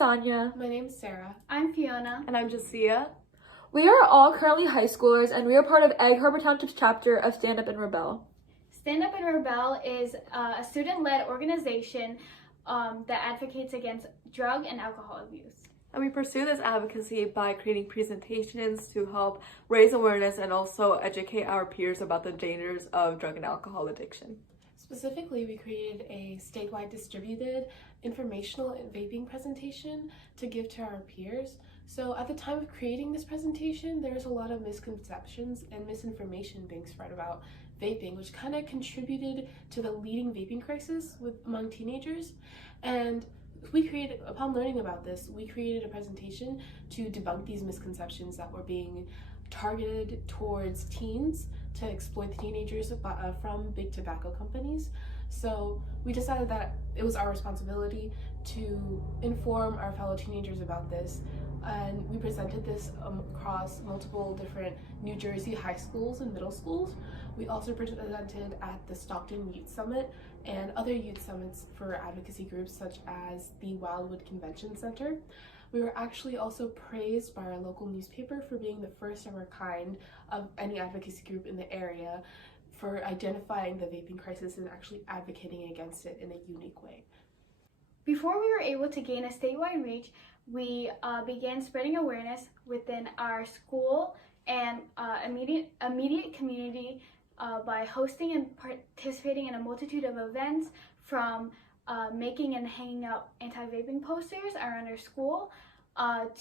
Sonia. My name's Sarah. I'm Fiona. And I'm Jasia. We are all currently high schoolers, and we are part of Egg Harbor Township's chapter of Stand Up and Rebel. Stand Up and Rebel is a student-led organization that advocates against drug and alcohol abuse. And we pursue this advocacy by creating presentations to help raise awareness and also educate our peers about the dangers of drug and alcohol addiction. Specifically, we created a statewide distributed informational and vaping presentation to give to our peers. So at the time of creating this presentation, there was a lot of misconceptions and misinformation being spread about vaping, which kind of contributed to the leading vaping crisis among teenagers. And upon learning about this, we created a presentation to debunk these misconceptions that were being targeted towards teens to exploit the teenagers from big tobacco companies. So we decided that it was our responsibility to inform our fellow teenagers about this, and we presented this across multiple different New Jersey high schools and middle schools. We also presented at the Stockton Youth Summit and other youth summits for advocacy groups such as the Wildwood Convention Center. We were actually also praised by our local newspaper for being the first of our kind of any advocacy group in the area for identifying the vaping crisis and actually advocating against it in a unique way. Before we were able to gain a statewide reach, we began spreading awareness within our school and immediate community by hosting and participating in a multitude of events, from making and hanging up anti-vaping posters around our school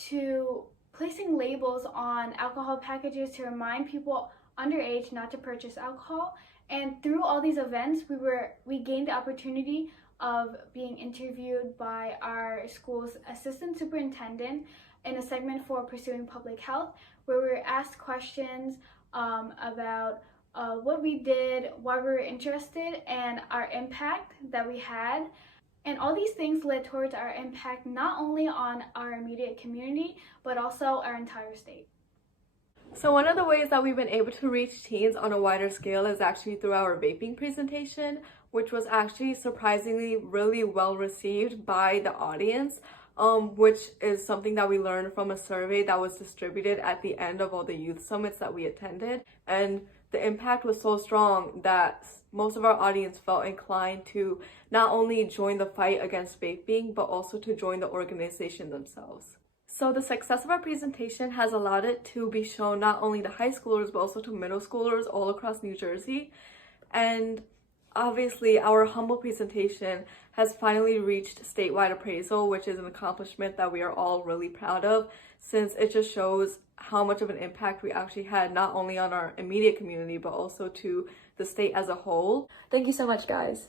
to placing labels on alcohol packages to remind people underage not to purchase alcohol. And through all these events, we gained the opportunity of being interviewed by our school's assistant superintendent in a segment for Pursuing Public Health, where we were asked questions about what we did, why we were interested, and our impact that we had. And all these things led towards our impact not only on our immediate community, but also our entire state. So one of the ways that we've been able to reach teens on a wider scale is actually through our vaping presentation, which was actually surprisingly really well received by the audience, which is something that we learned from a survey that was distributed at the end of all the youth summits that we attended. And the impact was so strong that most of our audience felt inclined to not only join the fight against vaping, but also to join the organization themselves. So the success of our presentation has allowed it to be shown not only to high schoolers, but also to middle schoolers all across New Jersey. And obviously, our humble presentation has finally reached statewide appraisal, which is an accomplishment that we are all really proud of, since it just shows how much of an impact we actually had, not only on our immediate community, but also to the state as a whole. Thank you so much, guys.